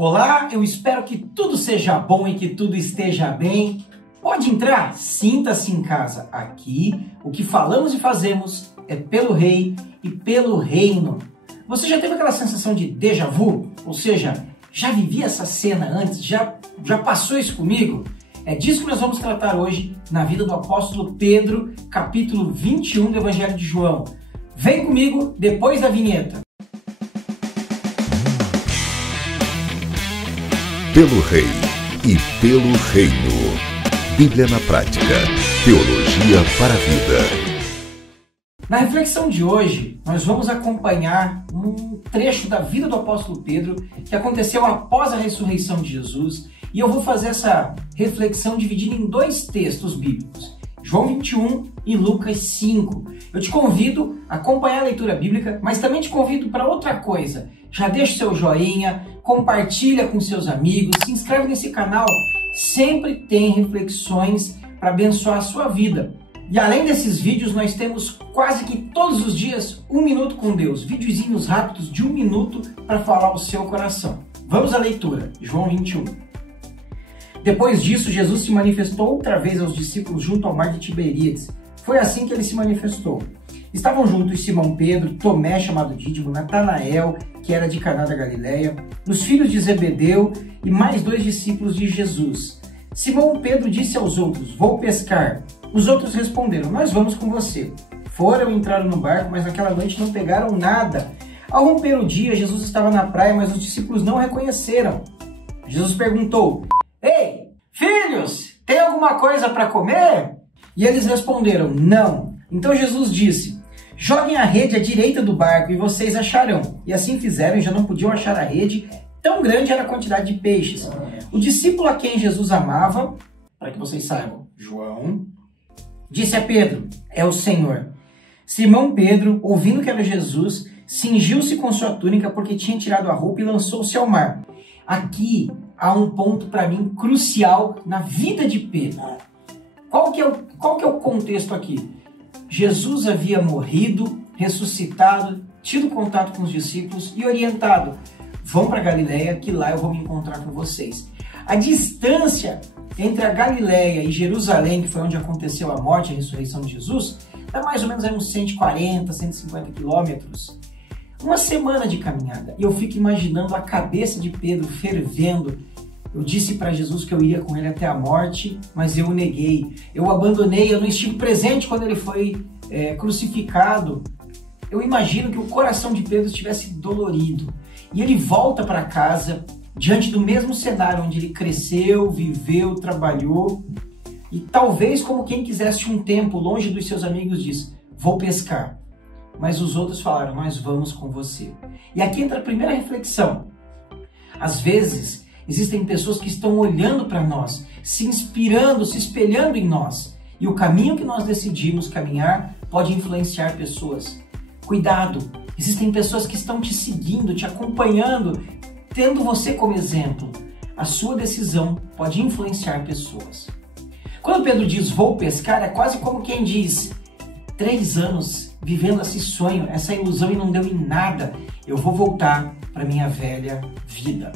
Olá, eu espero que tudo seja bom e que tudo esteja bem. Pode entrar, sinta-se em casa. Aqui, o que falamos e fazemos é pelo Rei e pelo Reino. Você já teve aquela sensação de déjà vu? Ou seja, já vivi essa cena antes? Já passou isso comigo? É disso que nós vamos tratar hoje na vida do apóstolo Pedro, capítulo 21 do Evangelho de João. Vem comigo depois da vinheta. Pelo Rei e pelo Reino. Bíblia na prática. Teologia para a vida. Na reflexão de hoje, nós vamos acompanhar um trecho da vida do apóstolo Pedro que aconteceu após a ressurreição de Jesus, e eu vou fazer essa reflexão dividida em dois textos bíblicos, João 21 e Lucas 5. Eu te convido a acompanhar a leitura bíblica, mas também te convido para outra coisa. Já deixa o seu joinha, compartilha com seus amigos, se inscreve nesse canal. Sempre tem reflexões para abençoar a sua vida. E além desses vídeos, nós temos quase que todos os dias 1 minuto com Deus. Videozinhos rápidos de 1 minuto para falar o seu coração. Vamos à leitura, João 21. Depois disso, Jesus se manifestou outra vez aos discípulos junto ao mar de Tiberíades. Foi assim que ele se manifestou. Estavam juntos Simão Pedro, Tomé, chamado Dídimo, Natanael, que era de Caná da Galileia, os filhos de Zebedeu e mais 2 discípulos de Jesus. Simão Pedro disse aos outros: "Vou pescar." Os outros responderam: "Nós vamos com você." Foram, entraram no barco, mas naquela noite não pegaram nada. Ao romper o dia, Jesus estava na praia, mas os discípulos não o reconheceram. Jesus perguntou: "Ei, filhos, tem alguma coisa para comer?" E eles responderam: "Não." Então Jesus disse: "Joguem a rede à direita do barco e vocês acharão." E assim fizeram e já não podiam achar a rede, tão grande era a quantidade de peixes. O discípulo a quem Jesus amava, para que vocês saibam, João, disse a Pedro: "É o Senhor." Simão Pedro, ouvindo que era Jesus, cingiu-se com sua túnica porque tinha tirado a roupa e lançou-se ao mar. Aqui há um ponto para mim crucial na vida de Pedro. Qual que é o contexto aqui? Jesus havia morrido, ressuscitado, tido contato com os discípulos e orientado: "Vão para Galileia, que lá eu vou me encontrar com vocês." A distância entre a Galileia e Jerusalém, que foi onde aconteceu a morte e a ressurreição de Jesus, dá mais ou menos uns 140, 150 quilômetros. Uma semana de caminhada. E eu fico imaginando a cabeça de Pedro fervendo. Eu disse para Jesus que eu iria com ele até a morte, mas eu o neguei. Eu o abandonei, eu não estive presente quando ele foi crucificado. Eu imagino que o coração de Pedro estivesse dolorido. E ele volta para casa, diante do mesmo cenário onde ele cresceu, viveu, trabalhou. E talvez como quem quisesse um tempo longe dos seus amigos, disse: "Vou pescar." Mas os outros falaram: "Nós vamos com você." E aqui entra a primeira reflexão. Às vezes, existem pessoas que estão olhando para nós, se inspirando, se espelhando em nós. E o caminho que nós decidimos caminhar pode influenciar pessoas. Cuidado! Existem pessoas que estão te seguindo, te acompanhando, tendo você como exemplo. A sua decisão pode influenciar pessoas. Quando Pedro diz "vou pescar", é quase como quem diz: 3 anos vivendo esse sonho, essa ilusão, e não deu em nada. Eu vou voltar para minha velha vida.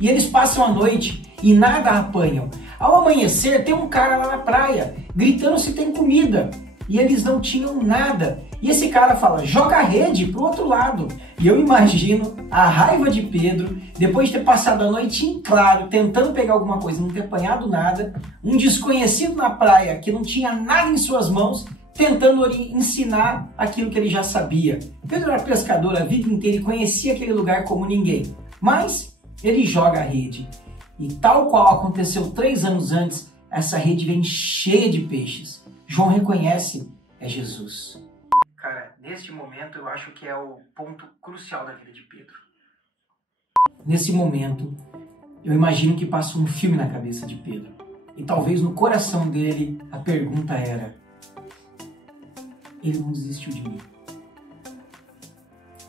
E eles passam a noite e nada apanham. Ao amanhecer, tem um cara lá na praia, gritando se tem comida. E eles não tinham nada. E esse cara fala: "Joga a rede pro outro lado." E eu imagino a raiva de Pedro, depois de ter passado a noite em claro, tentando pegar alguma coisa e não ter apanhado nada, um desconhecido na praia que não tinha nada em suas mãos, tentando ensinar aquilo que ele já sabia. Pedro era pescador a vida inteira e conhecia aquele lugar como ninguém. Mas ele joga a rede. E tal qual aconteceu 3 anos antes, essa rede vem cheia de peixes. João reconhece: é Jesus. Cara, neste momento eu acho que é o ponto crucial da vida de Pedro. Nesse momento, eu imagino que passa um filme na cabeça de Pedro. E talvez no coração dele a pergunta era: ele não desistiu de mim.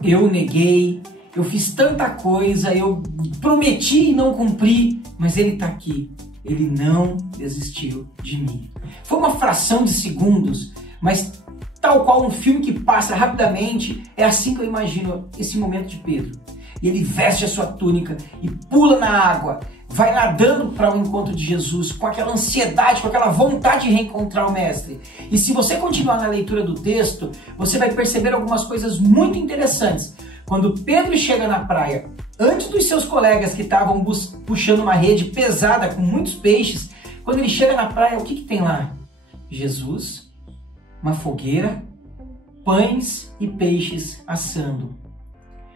Eu neguei, eu fiz tanta coisa, eu prometi e não cumpri, mas ele está aqui. Ele não desistiu de mim. Foi uma fração de segundos, mas tal qual um filme que passa rapidamente, é assim que eu imagino esse momento de Pedro. e ele veste a sua túnica e pula na água, vai nadando para o encontro de Jesus com aquela ansiedade, com aquela vontade de reencontrar o Mestre. E se você continuar na leitura do texto, você vai perceber algumas coisas muito interessantes. Quando Pedro chega na praia, antes dos seus colegas que estavam puxando uma rede pesada com muitos peixes, quando ele chega na praia, o que tem lá? Jesus, uma fogueira, pães e peixes assando.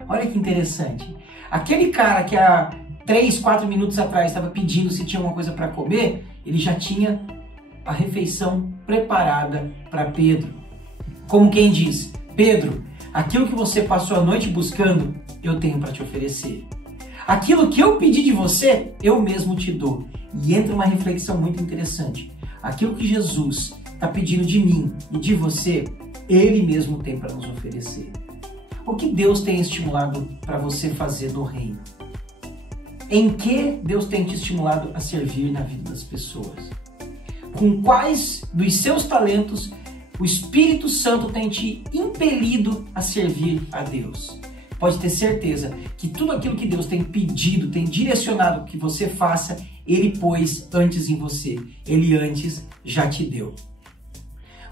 Olha que interessante. Aquele cara que há 3, 4 minutos atrás estava pedindo se tinha alguma coisa para comer, ele já tinha a refeição preparada para Pedro. Como quem diz, Pedro, aquilo que você passou a noite buscando, eu tenho para te oferecer. Aquilo que eu pedi de você, eu mesmo te dou. E entra uma reflexão muito interessante. Aquilo que Jesus está pedindo de mim e de você, Ele mesmo tem para nos oferecer. O que Deus tem estimulado para você fazer no reino? Em que Deus tem te estimulado a servir na vida das pessoas? Com quais dos seus talentos o Espírito Santo tem te impelido a servir a Deus? Pode ter certeza que tudo aquilo que Deus tem pedido, tem direcionado que você faça, Ele pôs antes em você. Ele antes já te deu.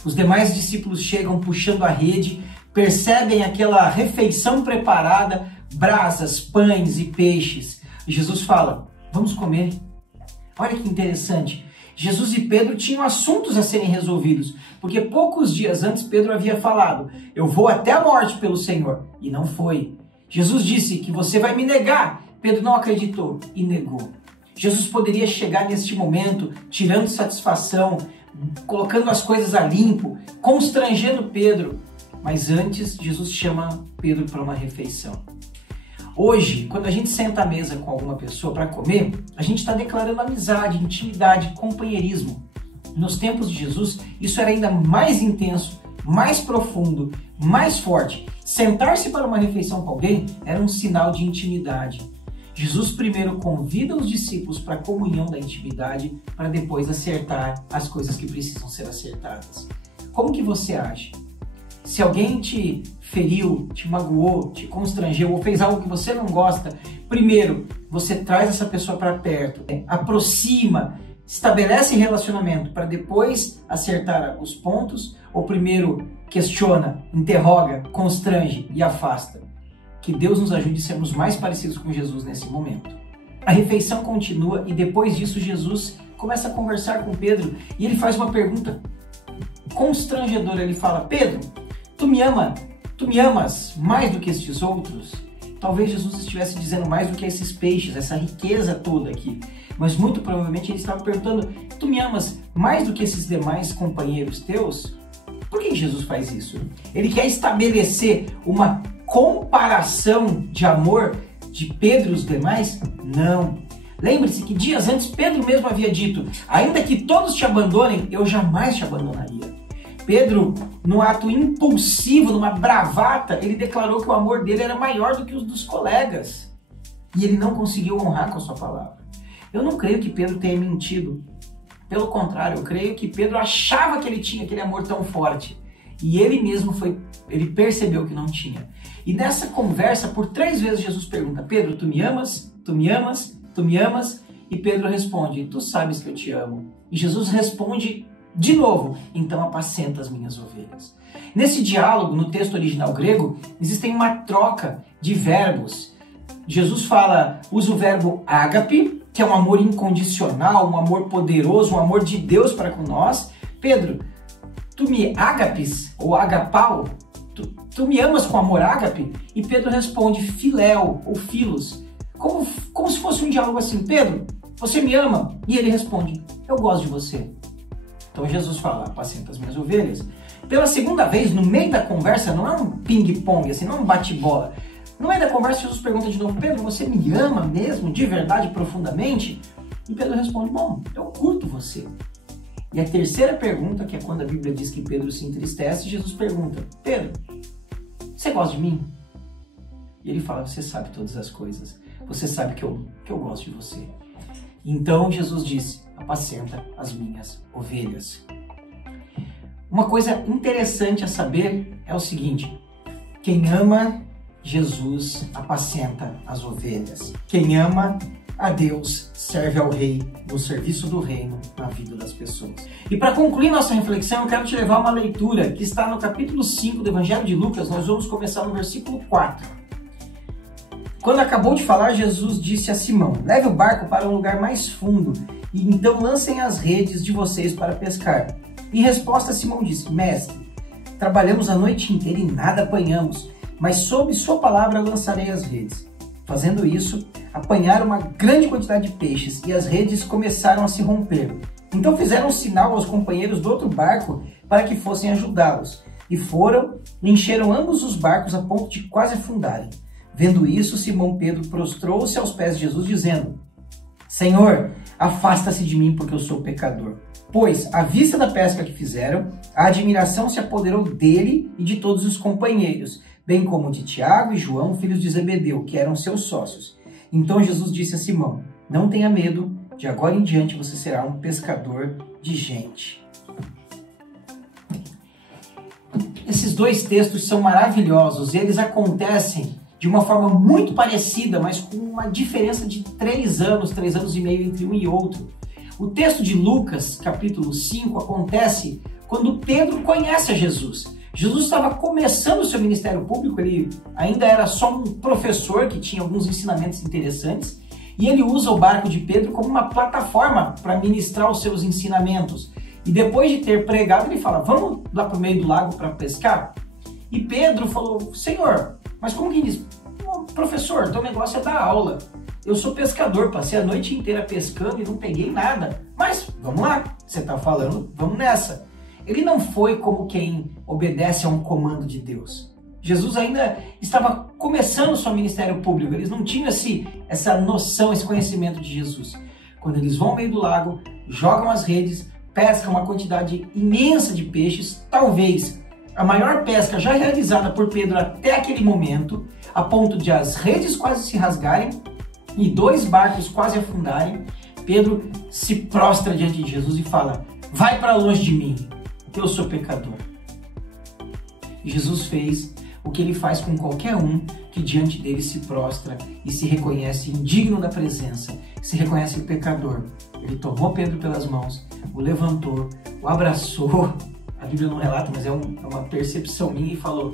Os demais discípulos chegam puxando a rede, percebem aquela refeição preparada, brasas, pães e peixes. E Jesus fala, vamos comer. Olha que interessante. Jesus e Pedro tinham assuntos a serem resolvidos, porque poucos dias antes Pedro havia falado, eu vou até a morte pelo Senhor, e não foi. Jesus disse que você vai me negar. Pedro não acreditou e negou. Jesus poderia chegar neste momento, tirando satisfação, colocando as coisas a limpo, constrangendo Pedro, mas antes Jesus chama Pedro para uma refeição. Hoje, quando a gente senta à mesa com alguma pessoa para comer, a gente está declarando amizade, intimidade, companheirismo. Nos tempos de Jesus, isso era ainda mais intenso, mais profundo, mais forte. Sentar-se para uma refeição com alguém era um sinal de intimidade. Jesus primeiro convida os discípulos para a comunhão da intimidade, para depois acertar as coisas que precisam ser acertadas. Como que você age? Se alguém te feriu, te magoou, te constrangeu ou fez algo que você não gosta, primeiro você traz essa pessoa para perto, aproxima, estabelece relacionamento para depois acertar os pontos, ou primeiro questiona, interroga, constrange e afasta. Que Deus nos ajude a sermos mais parecidos com Jesus nesse momento. A refeição continua e depois disso Jesus começa a conversar com Pedro e ele faz uma pergunta constrangedora. Ele fala, Pedro, tu me amas mais do que estes outros? Talvez Jesus estivesse dizendo mais do que esses peixes, essa riqueza toda aqui. Mas muito provavelmente ele estava perguntando, tu me amas mais do que esses demais companheiros teus? Por que Jesus faz isso? Ele quer estabelecer uma comparação de amor de Pedro e os demais? Não. Lembre-se que dias antes Pedro mesmo havia dito, ainda que todos te abandonem, eu jamais te abandonaria. Pedro, num ato impulsivo, numa bravata, ele declarou que o amor dele era maior do que os dos colegas. E ele não conseguiu honrar com a sua palavra. Eu não creio que Pedro tenha mentido. Pelo contrário, eu creio que Pedro achava que ele tinha aquele amor tão forte. E ele mesmo ele percebeu que não tinha. E nessa conversa, por 3 vezes Jesus pergunta, Pedro, tu me amas? Tu me amas? Tu me amas? E Pedro responde, tu sabes que eu te amo. E Jesus responde de novo, então apacenta as minhas ovelhas. Nesse diálogo, no texto original grego, existem uma troca de verbos. Jesus usa o verbo ágape, que é um amor incondicional, um amor poderoso, um amor de Deus para com nós. Pedro, tu me agapes, ou agapau, tu me amas com amor ágape? E Pedro responde filéu, ou filos, como se fosse um diálogo assim, Pedro, você me ama? E ele responde, eu gosto de você. Então Jesus fala, apacenta as minhas ovelhas. Pela segunda vez, no meio da conversa, não é um ping-pong, assim, não é um bate-bola. No meio da conversa, Jesus pergunta de novo, Pedro, você me ama mesmo, de verdade, profundamente? E Pedro responde, bom, eu curto você. E a terceira pergunta, que é quando a Bíblia diz que Pedro se entristece, Jesus pergunta, Pedro, você gosta de mim? E ele fala, você sabe todas as coisas, você sabe que eu gosto de você. Então Jesus disse, apacenta as minhas ovelhas. Uma coisa interessante a saber é o seguinte, quem ama Jesus apacenta as ovelhas. Quem ama a Deus serve ao Rei no serviço do reino na vida das pessoas. E para concluir nossa reflexão, eu quero te levar a uma leitura que está no capítulo 5 do Evangelho de Lucas. Nós vamos começar no versículo 4. Quando acabou de falar, Jesus disse a Simão: leve o barco para um lugar mais fundo e então lancem as redes de vocês para pescar. Em resposta, Simão disse: mestre, trabalhamos a noite inteira e nada apanhamos, mas sob sua palavra lançarei as redes. Fazendo isso, apanharam uma grande quantidade de peixes e as redes começaram a se romper. Então fizeram um sinal aos companheiros do outro barco para que fossem ajudá-los. E foram e encheram ambos os barcos a ponto de quase afundarem. Vendo isso, Simão Pedro prostrou-se aos pés de Jesus, dizendo: Senhor, afasta-se de mim, porque eu sou pecador. Pois, à vista da pesca que fizeram, a admiração se apoderou dele e de todos os companheiros, bem como de Tiago e João, filhos de Zebedeu, que eram seus sócios. Então Jesus disse a Simão: não tenha medo, de agora em diante você será um pescador de gente. Esses dois textos são maravilhosos, eles acontecem de uma forma muito parecida, mas com uma diferença de 3 anos e meio entre um e outro. O texto de Lucas, capítulo 5, acontece quando Pedro conhece a Jesus. Jesus estava começando o seu ministério público, ele ainda era só um professor que tinha alguns ensinamentos interessantes, e ele usa o barco de Pedro como uma plataforma para ministrar os seus ensinamentos. E depois de ter pregado, ele fala: vamos lá para o meio do lago para pescar? E Pedro falou: Senhor, mas como que diz? Professor, teu negócio é dar aula. Eu sou pescador, passei a noite inteira pescando e não peguei nada. Mas vamos lá, você está falando, vamos nessa. Ele não foi como quem obedece a um comando de Deus. Jesus ainda estava começando o seu ministério público, eles não tinham essa noção, esse conhecimento de Jesus. Quando eles vão ao meio do lago, jogam as redes, pescam uma quantidade imensa de peixes, talvez a maior pesca já realizada por Pedro até aquele momento, a ponto de as redes quase se rasgarem e 2 barcos quase afundarem. Pedro se prostra diante de Jesus e fala: vai para longe de mim, eu sou pecador. E Jesus fez o que ele faz com qualquer um que diante dele se prostra e se reconhece indigno da presença, se reconhece pecador. Ele tomou Pedro pelas mãos, o levantou, o abraçou. A Bíblia não relata, mas é uma percepção minha, e falou: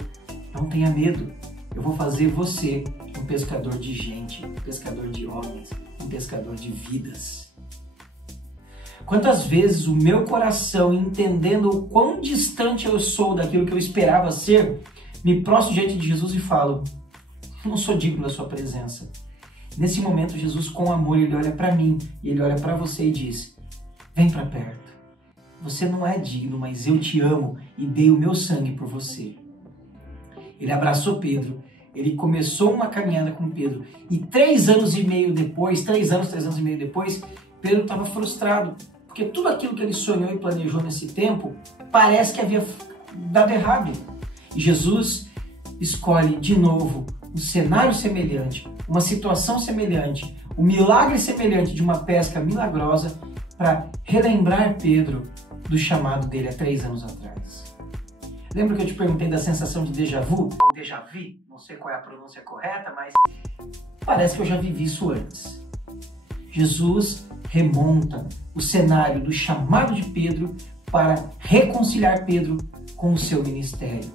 não tenha medo, eu vou fazer você um pescador de gente, um pescador de homens, um pescador de vidas. Quantas vezes o meu coração, entendendo o quão distante eu sou daquilo que eu esperava ser, me prostro diante de Jesus e falo: não sou digno da sua presença. Nesse momento, Jesus, com amor, ele olha para mim e ele olha para você e diz: vem para perto. Você não é digno, mas eu te amo e dei o meu sangue por você. Ele abraçou Pedro, ele começou uma caminhada com Pedro, e 3 anos e meio depois, 3 anos e meio depois, Pedro estava frustrado, porque tudo aquilo que ele sonhou e planejou nesse tempo, parece que havia dado errado. E Jesus escolhe de novo um cenário semelhante, uma situação semelhante, um milagre semelhante de uma pesca milagrosa, para relembrar Pedro do chamado dele há 3 anos atrás. Lembra que eu te perguntei da sensação de déjà vu? Ou déjà vu? Não sei qual é a pronúncia correta, mas parece que eu já vivi isso antes. Jesus remonta o cenário do chamado de Pedro para reconciliar Pedro com o seu ministério.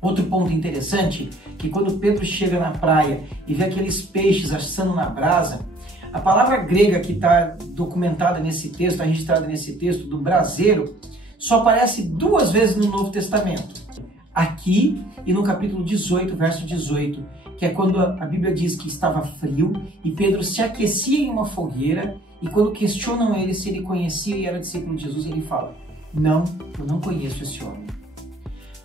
Outro ponto interessante, que quando Pedro chega na praia e vê aqueles peixes assando na brasa, a palavra grega que está documentada nesse texto, está registrada nesse texto, do braseiro, só aparece 2 vezes no Novo Testamento. Aqui e no capítulo 18, verso 18, que é quando a Bíblia diz que estava frio e Pedro se aquecia em uma fogueira, e quando questionam ele se ele conhecia e era discípulo de Jesus, ele fala: não, eu não conheço esse homem.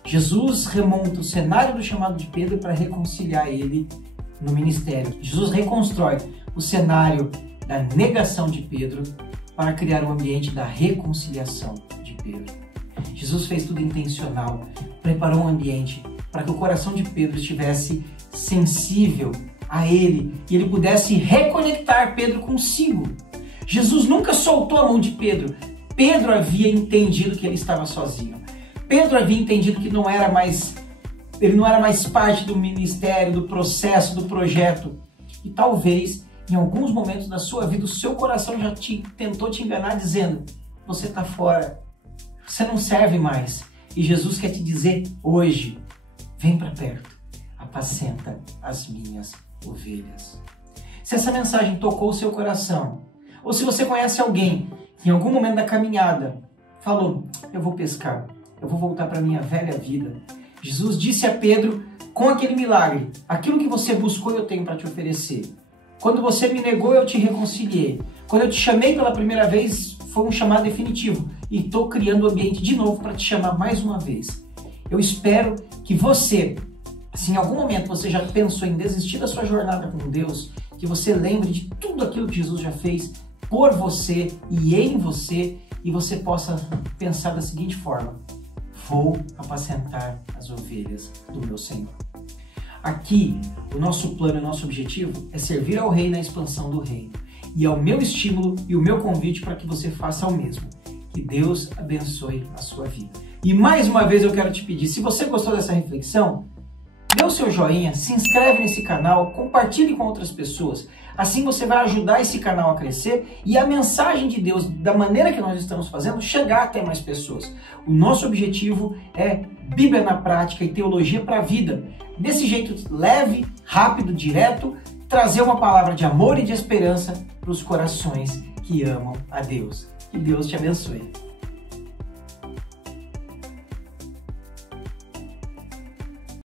Jesus remonta o cenário do chamado de Pedro para reconciliar ele no ministério. Jesus reconstrói o cenário da negação de Pedro para criar um ambiente da reconciliação de Pedro. Jesus fez tudo intencional, preparou um ambiente para que o coração de Pedro estivesse sensível a ele e ele pudesse reconectar Pedro consigo. Jesus nunca soltou a mão de Pedro. Pedro havia entendido que ele estava sozinho. Pedro havia entendido que não era mais ele não era mais parte do ministério, do processo, do projeto. E talvez, em alguns momentos da sua vida, o seu coração já tentou te enganar dizendo: você está fora, você não serve mais. E Jesus quer te dizer hoje: vem para perto, apacenta as minhas ovelhas. Se essa mensagem tocou o seu coração, ou se você conhece alguém que em algum momento da caminhada falou: eu vou pescar, eu vou voltar para a minha velha vida. Jesus disse a Pedro, com aquele milagre: aquilo que você buscou eu tenho para te oferecer. Quando você me negou, eu te reconciliei. Quando eu te chamei pela primeira vez, foi um chamado definitivo. E estou criando o ambiente de novo para te chamar mais uma vez. Eu espero que você, se em algum momento você já pensou em desistir da sua jornada com Deus, que você lembre de tudo aquilo que Jesus já fez por você e em você, e você possa pensar da seguinte forma: vou apacentar as ovelhas do meu Senhor. Aqui, o nosso plano e o nosso objetivo é servir ao Rei na expansão do reino. E é o meu estímulo e o meu convite para que você faça o mesmo. Que Deus abençoe a sua vida. E mais uma vez eu quero te pedir, se você gostou dessa reflexão, dê o seu joinha, se inscreve nesse canal, compartilhe com outras pessoas. Assim você vai ajudar esse canal a crescer e a mensagem de Deus, da maneira que nós estamos fazendo, chegar até mais pessoas. O nosso objetivo é Bíblia na prática e teologia para a vida. Desse jeito leve, rápido, direto, trazer uma palavra de amor e de esperança para os corações que amam a Deus. Que Deus te abençoe.